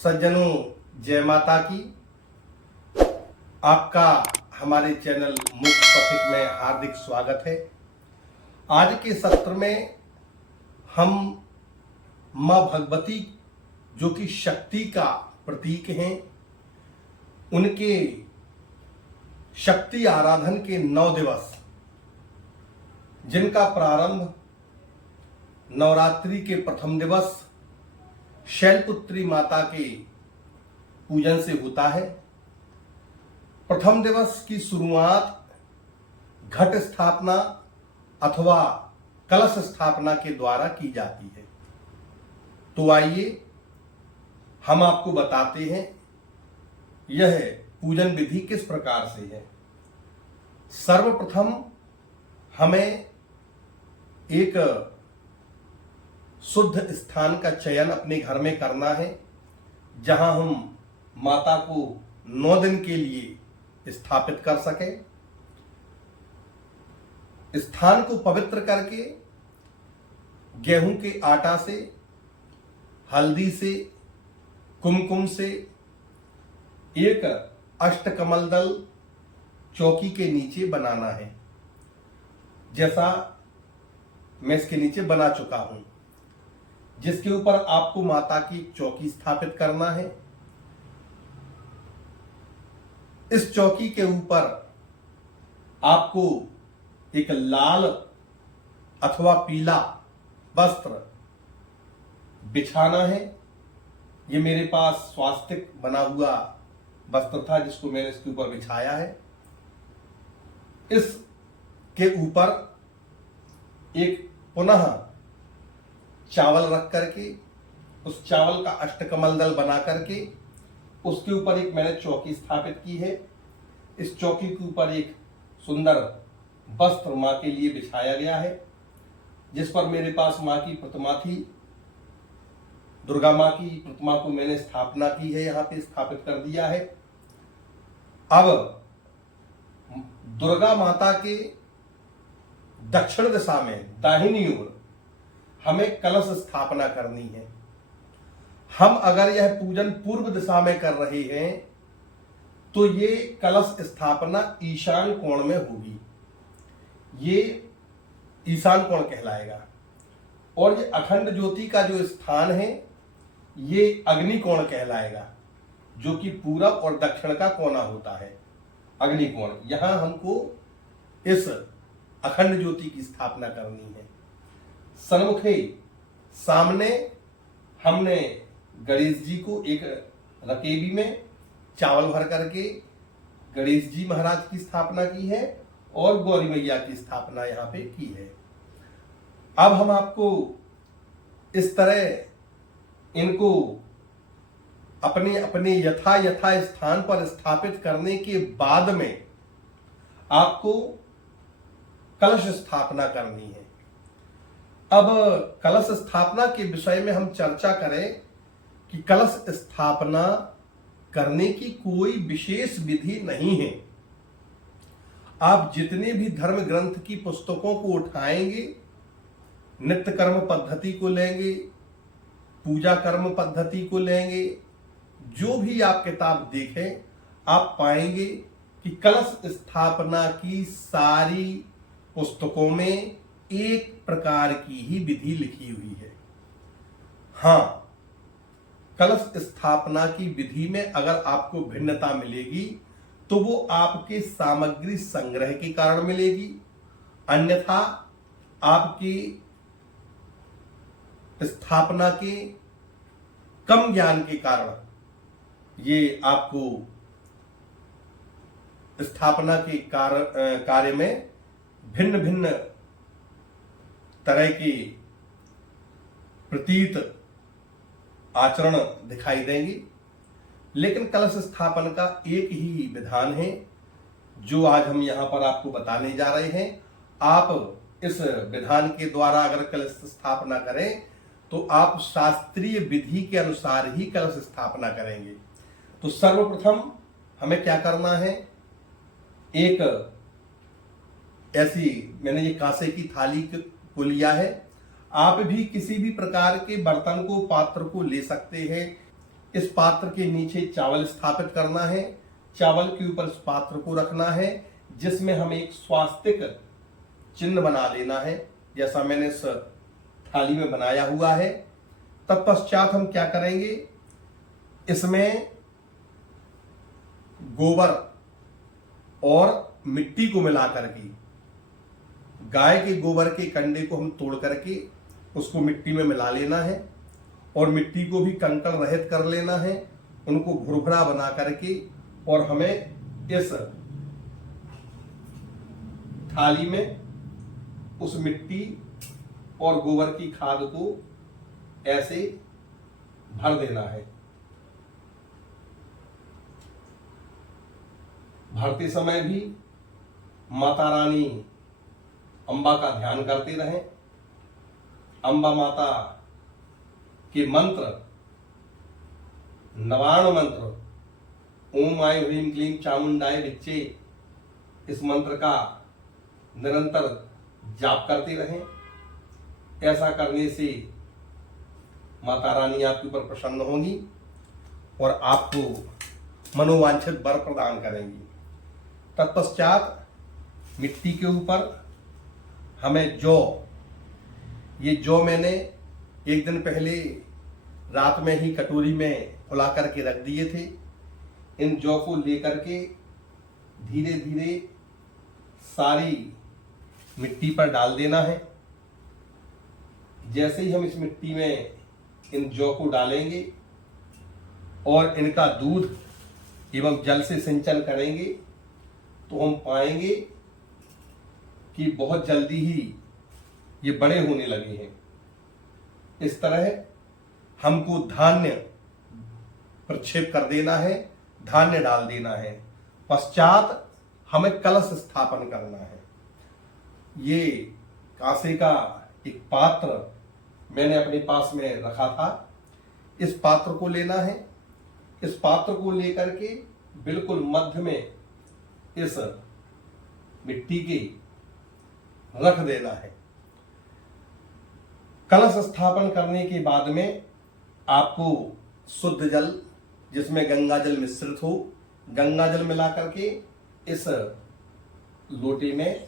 सज्जनों, जय माता की। आपका हमारे चैनल मुक्त पथिक में हार्दिक स्वागत है। आज के सत्र में हम मां भगवती जो कि शक्ति का प्रतीक हैं, उनके शक्ति आराधन के 9 दिवस, जिनका प्रारंभ नवरात्रि के प्रथम दिवस शैलपुत्री माता के पूजन से होता है। प्रथम दिवस की शुरुआत घट स्थापना अथवा कलश स्थापना के द्वारा की जाती है। तो आइए हम आपको बताते हैं यह पूजन विधि किस प्रकार से है। सर्वप्रथम हमें एक शुद्ध स्थान का चयन अपने घर में करना है, जहां हम माता को 9 दिन के लिए स्थापित कर सके। स्थान को पवित्र करके गेहूं के आटा से, हल्दी से, कुमकुम से एक अष्टकमल दल चौकी के नीचे बनाना है, जैसा मैं इसके नीचे बना चुका हूं, जिसके ऊपर आपको माता की चौकी स्थापित करना है। इस चौकी के ऊपर आपको एक लाल अथवा पीला वस्त्र बिछाना है। ये मेरे पास स्वास्तिक बना हुआ वस्त्र था, जिसको मैंने इसके ऊपर बिछाया है। इसके ऊपर एक पुनः चावल रख करके, उस चावल का अष्टकमल दल बना करके उसके ऊपर एक मैंने चौकी स्थापित की है। इस चौकी के ऊपर एक सुंदर वस्त्र मां के लिए बिछाया गया है, जिस पर मेरे पास मां की प्रतिमा थी। दुर्गा मां की प्रतिमा को मैंने स्थापना की है, यहां पे स्थापित कर दिया है। अब दुर्गा माता के दक्षिण दिशा में दाहिनी ओर हमें कलश स्थापना करनी है। हम अगर यह पूजन पूर्व दिशा में कर रहे हैं तो ये कलश स्थापना ईशान कोण में होगी। ये ईशान कोण कहलाएगा। और ये अखंड ज्योति का जो स्थान है, ये अग्नि कोण कहलाएगा, जो कि पूरब और दक्षिण का कोना होता है, अग्नि कोण। यहां हमको इस अखंड ज्योति की स्थापना करनी है। सन्मुखे सामने हमने गणेश जी को एक रकेबी में चावल भर करके गणेश जी महाराज की स्थापना की है और गौरी मैया की स्थापना यहां पे की है। अब हम आपको इस तरह इनको अपने अपने यथा स्थान पर स्थापित करने के बाद में आपको कलश स्थापना करनी है। अब कलश स्थापना के विषय में हम चर्चा करें कि कलश स्थापना करने की कोई विशेष विधि नहीं है। आप जितने भी धर्म ग्रंथ की पुस्तकों को उठाएंगे, नित्य कर्म पद्धति को लेंगे, पूजा कर्म पद्धति को लेंगे, जो भी आप किताब देखें, आप पाएंगे कि कलश स्थापना की सारी पुस्तकों में एक प्रकार की ही विधि लिखी हुई है। हां, कलश स्थापना की विधि में अगर आपको भिन्नता मिलेगी तो वो आपके सामग्री संग्रह के कारण मिलेगी, अन्यथा आपकी स्थापना के कम ज्ञान के कारण ये आपको स्थापना के कार्य में भिन्न भिन्न तरह की प्रतीत आचरण दिखाई देंगे। लेकिन कलश स्थापन का एक ही विधान है, जो आज हम यहां पर आपको बताने जा रहे हैं। आप इस विधान के द्वारा अगर कलश स्थापना करें तो आप शास्त्रीय विधि के अनुसार ही कलश स्थापना करेंगे। तो सर्वप्रथम हमें क्या करना है, एक ऐसी मैंने ये कांसे की थाली को लिया है। आप भी किसी भी प्रकार के बर्तन को, पात्र को ले सकते हैं। इस पात्र के नीचे चावल स्थापित करना है, चावल के ऊपर इस पात्र को रखना है, जिसमें हमें एक स्वास्तिक चिन्ह बना देना है, जैसा मैंने इस थाली में बनाया हुआ है। तत्पश्चात हम क्या करेंगे, इसमें गोबर और मिट्टी को मिला करके, गाय के गोबर के कंडे को हम तोड़ करके उसको मिट्टी में मिला लेना है और मिट्टी को भी कंकड़ रहित कर लेना है, उनको भुरभुरा बना करके, और हमें इस थाली में उस मिट्टी और गोबर की खाद को ऐसे भर देना है। भरते समय भी माता रानी अम्बा का ध्यान करते रहें। अम्बा माता के मंत्र, नवाण मंत्र ओम आय ह्रीम क्लीम चामुंडाय विच्चे, इस मंत्र का निरंतर जाप करते रहें। ऐसा करने से माता रानी आपके ऊपर प्रसन्न होंगी और आपको मनोवांछित वर प्रदान करेंगी। तत्पश्चात मिट्टी के ऊपर हमें ये जौ मैंने एक दिन पहले रात में ही कटोरी में फुला करके रख दिए थे। इन जौ को लेकर के धीरे धीरे सारी मिट्टी पर डाल देना है। जैसे ही हम इस मिट्टी में इन जौ को डालेंगे और इनका दूध एवं जल से सिंचन करेंगे, तो हम पाएंगे कि बहुत जल्दी ही ये बड़े होने लगे हैं। इस तरह हमको धान्य प्रक्षेप कर देना है, धान्य डाल देना है। पश्चात हमें कलश स्थापन करना है। ये कांसे का एक पात्र मैंने अपने पास में रखा था। इस पात्र को लेना है। इस पात्र को लेकर के बिल्कुल मध्य में इस मिट्टी के रख देना है। कलश स्थापन करने के बाद में आपको शुद्ध जल, जिसमें गंगा जल मिश्रित हो, गंगा जल मिला करके इस लोटे में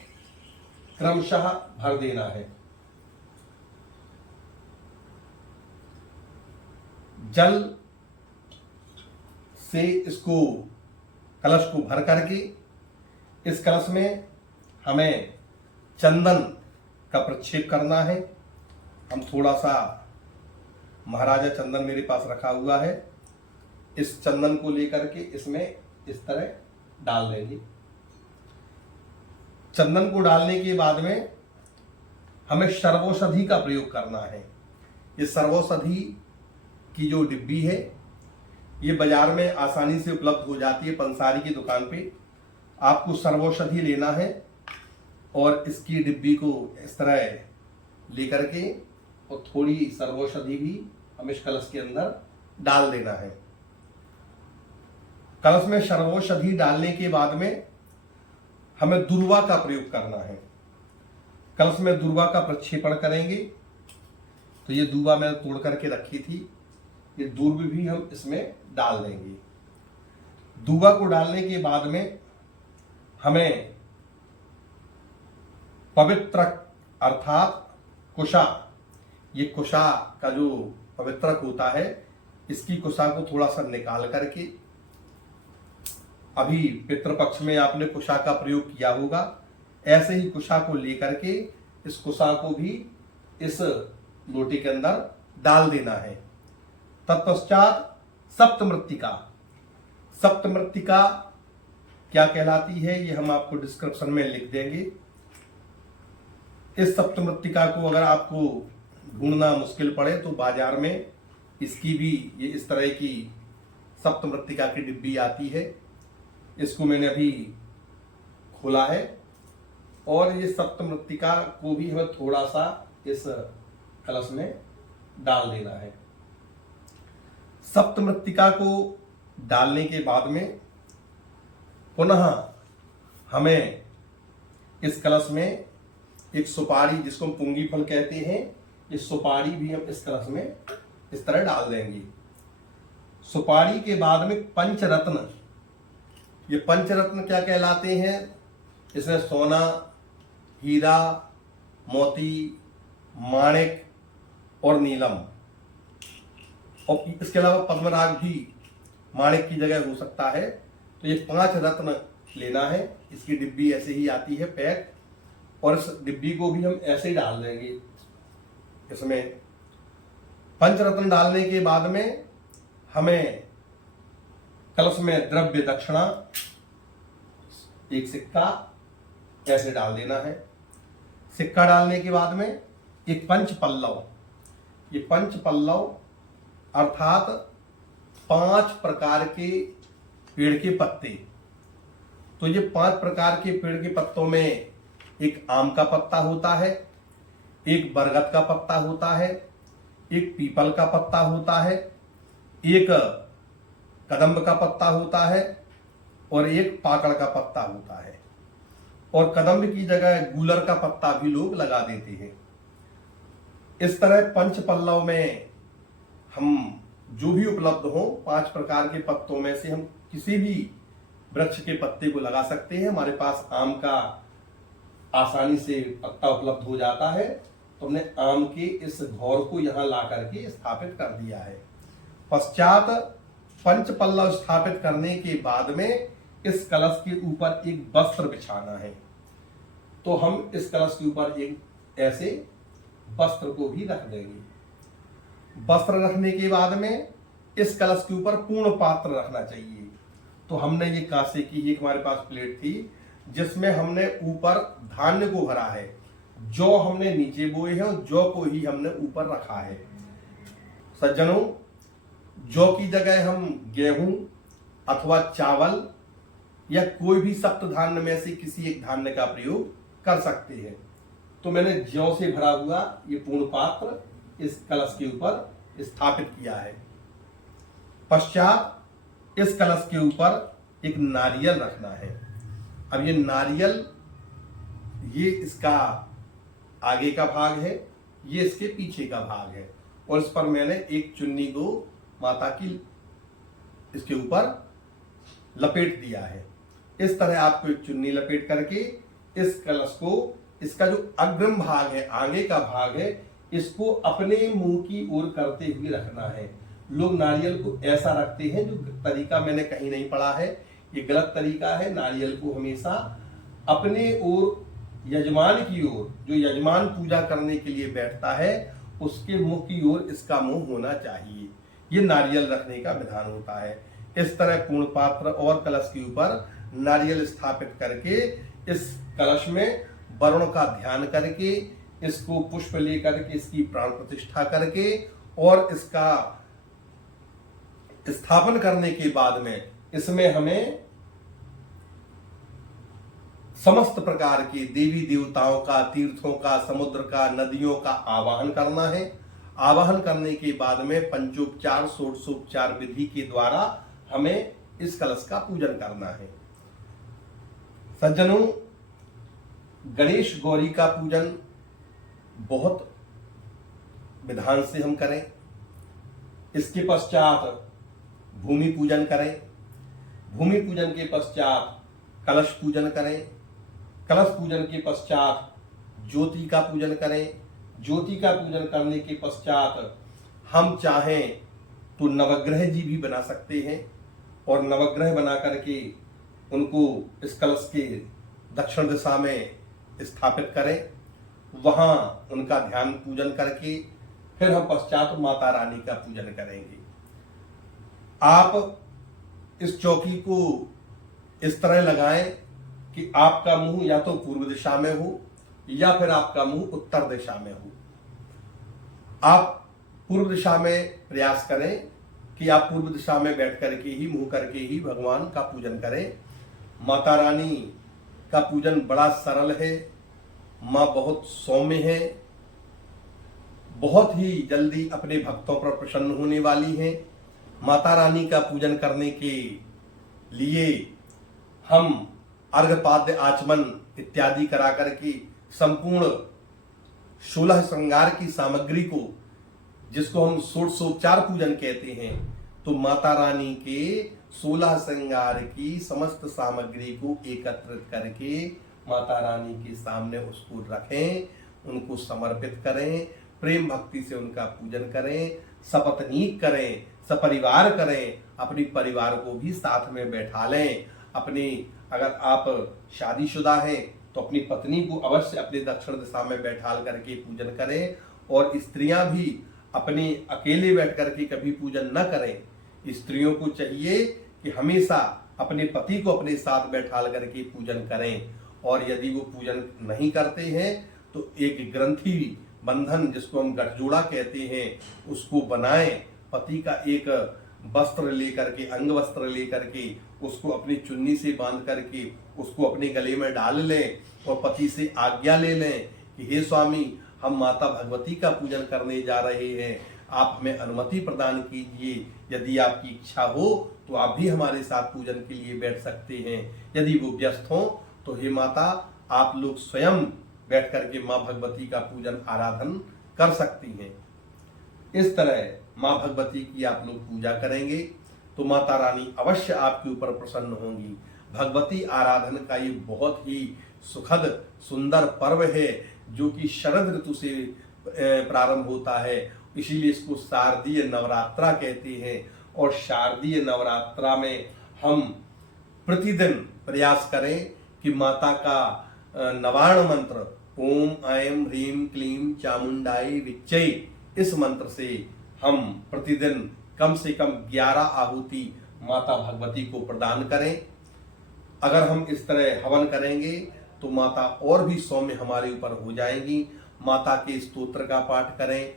क्रमशः भर देना है। जल से इसको, कलश को भर करके इस कलश में हमें चंदन का प्रक्षेप करना है। हम थोड़ा सा महाराजा चंदन मेरे पास रखा हुआ है। इस चंदन को लेकर के इसमें इस तरह डाल देंगे। चंदन को डालने के बाद में हमें सर्वौषधि का प्रयोग करना है। ये सर्वौषधि की जो डिब्बी है, ये बाजार में आसानी से उपलब्ध हो जाती है। पंसारी की दुकान पे आपको सर्वौषधि लेना है और इसकी डिब्बी को इस तरह लेकर के और थोड़ी सर्वौषधि भी हम इस कलश के अंदर डाल देना है। कलश में सर्वौषधि डालने के बाद में हमें दूर्वा का प्रयोग करना है। कलश में दूर्वा का प्रक्षेपण करेंगे। तो ये दूर्वा मैंने तोड़ करके रखी थी, ये दूर्वा भी हम इसमें डाल देंगे। दूर्वा को डालने के बाद में हमें पवित्र अर्थात कुशा, ये कुशा का जो पवित्रक होता है, इसकी कुशा को थोड़ा सा निकाल करके, अभी पितृपक्ष में आपने कुशा का प्रयोग किया होगा, ऐसे ही कुशा को लेकर के इस कुशा को भी इस लोटे के अंदर डाल देना है। तत्पश्चात सप्तमृत्तिका, सप्तमृत्तिका क्या कहलाती है ये हम आपको डिस्क्रिप्शन में लिख देंगे। इस सप्तमृत्तिका को अगर आपको ढूंढना मुश्किल पड़े तो बाजार में इसकी भी ये इस तरह की सप्तमृत्तिका की डिब्बी आती है। इसको मैंने अभी खोला है और ये सप्तमृत्तिका को भी हमें थोड़ा सा इस कलश में डाल देना है। सप्तमृत्तिका को डालने के बाद में पुनः हमें इस कलश में एक सुपारी, जिसको हम पुंगी फल कहते हैं, इस सुपारी भी हम इस कलश में इस तरह डाल देंगे। सुपारी के बाद में पंचरत्न। ये पंचरत्न क्या कहलाते हैं? इसमें सोना, हीरा, मोती, माणिक और नीलम, और इसके अलावा पद्मराग भी माणिक की जगह हो सकता है। तो ये 5 रत्न लेना है। इसकी डिब्बी ऐसे ही आती है पैक, और इस डिब्बी को भी हम ऐसे ही डाल देंगे। इसमें पंचरत्न डालने के बाद में हमें कलश में द्रव्य दक्षिणा, एक सिक्का ऐसे डाल देना है। सिक्का डालने के बाद में एक पंच पल्लव, ये पंच पल्लव अर्थात 5 प्रकार के पेड़ के पत्ते। तो ये 5 प्रकार के पेड़ के पत्तों में एक आम का पत्ता होता है, एक बरगद का पत्ता होता है, एक पीपल का पत्ता होता है, एक कदम्ब का पत्ता होता है, और एक पाकड़ का पत्ता होता है। और कदम्ब की जगह गूलर का पत्ता भी लोग लगा देते हैं। इस तरह पंच पल्लव में हम जो भी उपलब्ध हो 5 प्रकार के पत्तों में से हम किसी भी वृक्ष के पत्ते को लगा सकते हैं। हमारे पास आम का आसानी से पत्ता उपलब्ध हो जाता है, तो हमने आम के इस घौर को यहां ला करके स्थापित कर दिया है। पश्चात पंच पल्लव स्थापित करने के बाद में इस कलश के ऊपर एक वस्त्र बिछाना है। तो हम इस कलश के ऊपर एक ऐसे वस्त्र को भी रख देंगे। वस्त्र रखने के बाद में इस कलश के ऊपर पूर्ण पात्र रखना चाहिए। तो हमने ये कांसे की एक हमारे पास प्लेट थी, जिसमें हमने ऊपर धान्य को भरा है। जौ हमने नीचे बोए हैं और जौ को ही हमने ऊपर रखा है। सज्जनों, जौ की जगह हम गेहूं अथवा चावल या कोई भी सप्त धान्य में से किसी एक धान्य का प्रयोग कर सकते हैं। तो मैंने जौ से भरा हुआ ये पूर्ण पात्र इस कलश के ऊपर स्थापित किया है। पश्चात इस कलश के ऊपर एक नारियल रखना है। अब ये नारियल, ये इसका आगे का भाग है, ये इसके पीछे का भाग है, और इस पर मैंने एक चुन्नी को माता की इसके ऊपर लपेट दिया है। इस तरह आपको एक चुन्नी लपेट करके इस कलश को, इसका जो अग्रिम भाग है, आगे का भाग है, इसको अपने मुंह की ओर करते हुए रखना है। लोग नारियल को ऐसा रखते हैं, जो तरीका मैंने कहीं नहीं पढ़ा है, ये गलत तरीका है। नारियल को हमेशा अपने ओर, यजमान की ओर, जो यजमान पूजा करने के लिए बैठता है उसके मुंह की ओर इसका मुंह होना चाहिए। ये नारियल रखने का विधान होता है। इस तरह पूर्ण पात्र और कलश के ऊपर नारियल स्थापित करके इस कलश में वरुण का ध्यान करके, इसको पुष्प लेकर के इसकी प्राण प्रतिष्ठा करके, और इसका स्थापन करने के बाद में इसमें हमें समस्त प्रकार के देवी देवताओं का, तीर्थों का, समुद्र का, नदियों का आवाहन करना है। आवाहन करने के बाद में पंचोपचार, षोडशोपचार विधि के द्वारा हमें इस कलश का पूजन करना है। सज्जनों, गणेश गौरी का पूजन बहुत विधान से हम करें। इसके पश्चात भूमि पूजन करें। भूमि पूजन के पश्चात कलश पूजन करें। कलश पूजन के पश्चात ज्योति का पूजन करें। ज्योति का पूजन करने के पश्चात हम चाहें तो नवग्रह जी भी बना सकते हैं, और नवग्रह बना करके उनको इस कलश के दक्षिण दिशा में स्थापित करें। वहां उनका ध्यान पूजन करके फिर हम पश्चात माता रानी का पूजन करेंगे। आप इस चौकी को इस तरह लगाएं कि आपका मुंह या तो पूर्व दिशा में हो या फिर आपका मुंह उत्तर दिशा में हो। आप पूर्व दिशा में प्रयास करें कि आप पूर्व दिशा में बैठ करके ही, मुंह करके ही भगवान का पूजन करें। माता रानी का पूजन बड़ा सरल है। माँ बहुत सौम्य है, बहुत ही जल्दी अपने भक्तों पर प्रसन्न होने वाली हैं। माता रानी का पूजन करने के लिए हम अर्घपाद्य, आचमन इत्यादि करा करके संपूर्ण 16 श्रृंगार की सामग्री को, जिसको हम षोडशोपचार पूजन कहते हैं, तो माता रानी के 16 श्रृंगार की समस्त सामग्री को एकत्रित करके माता रानी के सामने उसको रखें, उनको समर्पित करें, प्रेम भक्ति से उनका पूजन करें, सपत्नीक करें, सपरिवार करें, अपनी परिवार को भी साथ में बैठा लें। अपनी अगर आप शादीशुदा हैं तो अपनी पत्नी को अवश्य अपनी दक्षिण दिशा में बैठाल करके पूजन करें, और स्त्रियां भी अपने अकेले बैठ करके कभी पूजन न करें। स्त्रियों को चाहिए कि हमेशा अपने पति को अपने साथ बैठाल करके पूजन करें, और यदि वो पूजन नहीं करते हैं तो एक ग्रंथि बंधन जिसको हम गठजोड़ा कहते हैं उसको बनाएं। पति का एक वस्त्र लेकर के, अंग वस्त्र लेकर के उसको अपनी चुन्नी से बांध करके उसको अपने गले में डाल लें और पति से आज्ञा ले लें कि हे स्वामी, हम माता भगवती का पूजन करने जा रहे हैं, आप हमें अनुमति प्रदान कीजिए। यदि आपकी इच्छा हो तो आप भी हमारे साथ पूजन के लिए बैठ सकते हैं। यदि वो व्यस्त हो तो हे माता, आप लोग स्वयं बैठ करके माँ भगवती का पूजन आराधन कर सकती हैं। इस तरह माँ भगवती की आप लोग पूजा करेंगे तो माता रानी अवश्य आपके ऊपर प्रसन्न होंगी। भगवती आराधन का ये बहुत ही सुखद सुंदर पर्व है जो कि शरद ऋतु से प्रारंभ होता है, इसीलिए इसको शारदीय नवरात्रा कहते हैं। और शारदीय नवरात्रा में हम प्रतिदिन प्रयास करें कि माता का नवार्ण मंत्र ओम ऐं ह्रीं क्लीं चामुंडाई विच्चै, इस मंत्र से हम प्रतिदिन कम से कम 11 आहुति माता भगवती को प्रदान करें। अगर हम इस तरह हवन करेंगे तो माता और भी सौम्य हमारे ऊपर हो जाएंगी। माता के स्तोत्र का पाठ करें,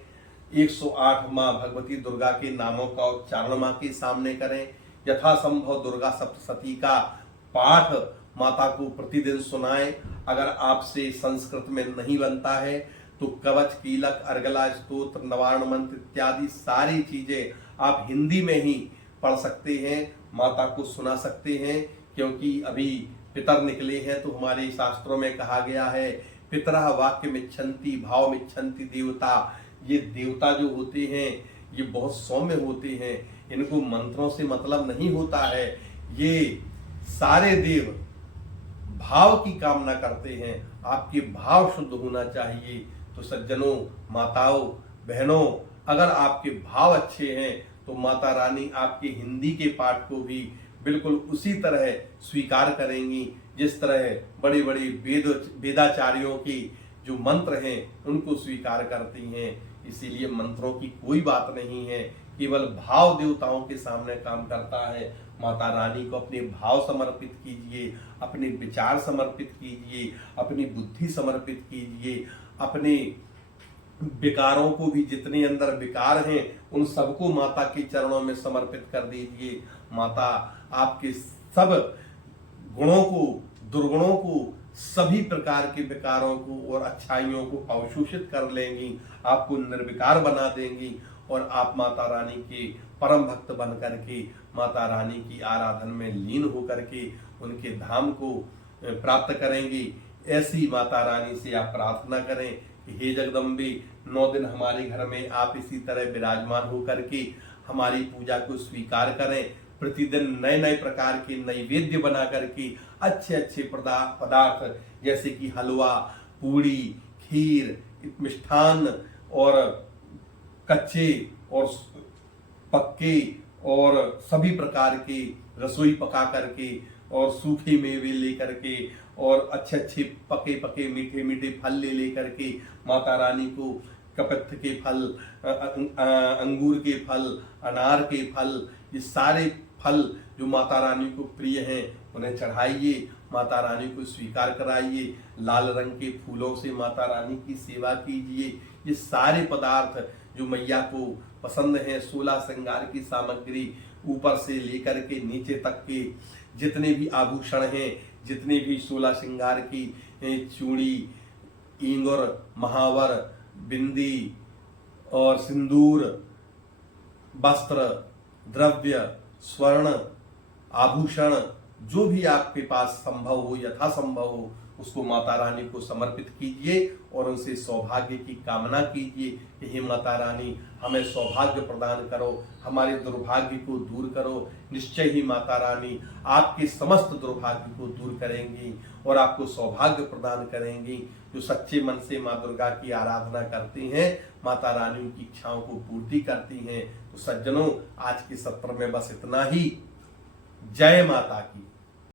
108 माँ भगवती दुर्गा के नामों का उच्चारण माँ के सामने करें। यथासंभव दुर्गा सप्तशती का पाठ माता को प्रतिदिन सुनाएं। अगर आपसे संस्कृत में नहीं बनता है तो कवच, कीलक, अर्गला स्तोत्र, नवार्ण मंत्र इत्यादि सारी चीजें आप हिंदी में ही पढ़ सकते हैं, माता को सुना सकते हैं। क्योंकि अभी पितर निकले हैं तो हमारे शास्त्रों में कहा गया है पितरः वाक्य मिच्छन्ति भाव मिच्छन्ति देवता। ये देवता जो होते हैं ये बहुत सौम्य होते हैं, इनको मंत्रों से मतलब नहीं होता है। ये सारे देव भाव की कामना करते हैं, आपके भाव शुद्ध होना चाहिए। तो सज्जनों, माताओं, बहनों, अगर आपके भाव अच्छे हैं तो माता रानी आपके हिंदी के पाठ को भी बिल्कुल उसी तरह स्वीकार करेंगी जिस तरह बड़े बड़े वेदाचार्यों के जो मंत्र हैं उनको स्वीकार करती हैं। इसीलिए मंत्रों की कोई बात नहीं है, केवल भाव देवताओं के सामने काम करता है। माता रानी को अपने भाव समर्पित कीजिए, अपने विचार समर्पित कीजिए, अपनी बुद्धि समर्पित कीजिए, अपने विकारों को भी, जितने अंदर विकार हैं उन सबको माता के चरणों में समर्पित कर दीजिए। माता आपके सब गुणों को, दुर्गुणों को, सभी प्रकार के विकारों को और अच्छाइयों को अवशोषित कर लेंगी, आपको निर्विकार बना देंगी और आप माता रानी के परम भक्त बन करके माता रानी की आराधन में लीन होकर के उनके धाम को प्राप्त करेंगी। ऐसी माता रानी से आप प्रार्थना करें कि हे जगदम्बे, 9 दिन हमारे घर में आप इसी तरह विराजमान होकर के हमारी पूजा को स्वीकार करें। प्रतिदिन नए नए प्रकार के नैवेद्य बना करके अच्छे अच्छे पदार्थ जैसे कि हलवा, पूड़ी, खीर, मिष्ठान और कच्चे और पक्के और सभी प्रकार के रसोई पका करके और सूखे मेवे लेकर के और अच्छे अच्छे पके पके मीठे मीठे फल ले करके माता रानी को कपत्थ के फल, अंगूर के फल, अनार के फल, ये सारे फल जो माता रानी को प्रिय हैं उन्हें चढ़ाइए, माता रानी को स्वीकार कराइए। लाल रंग के फूलों से माता रानी की सेवा कीजिए। ये सारे पदार्थ जो मैया को पसंद हैं, 16 श्रृंगार की सामग्री ऊपर से लेकर के नीचे तक के जितने भी आभूषण हैं, जितने भी 16 श्रृंगार की चूड़ी, इंगुर, महावर, बिंदी और सिंदूर, वस्त्र, द्रव्य, स्वर्ण, आभूषण, जो भी आपके पास संभव हो, यथासंभव हो, उसको माता रानी को समर्पित कीजिए और उनसे सौभाग्य की कामना कीजिए कि हे माता रानी, हमें सौभाग्य प्रदान करो, हमारे दुर्भाग्य को दूर करो। निश्चय ही माता रानी आपके समस्त दुर्भाग्य को दूर करेंगी और आपको सौभाग्य प्रदान करेंगी। जो सच्चे मन से माँ दुर्गा की आराधना करते हैं, माता रानी उनकी इच्छाओं को पूर्ति करती हैं। तो सज्जनों, आज के सत्र में बस इतना ही। जय माता की।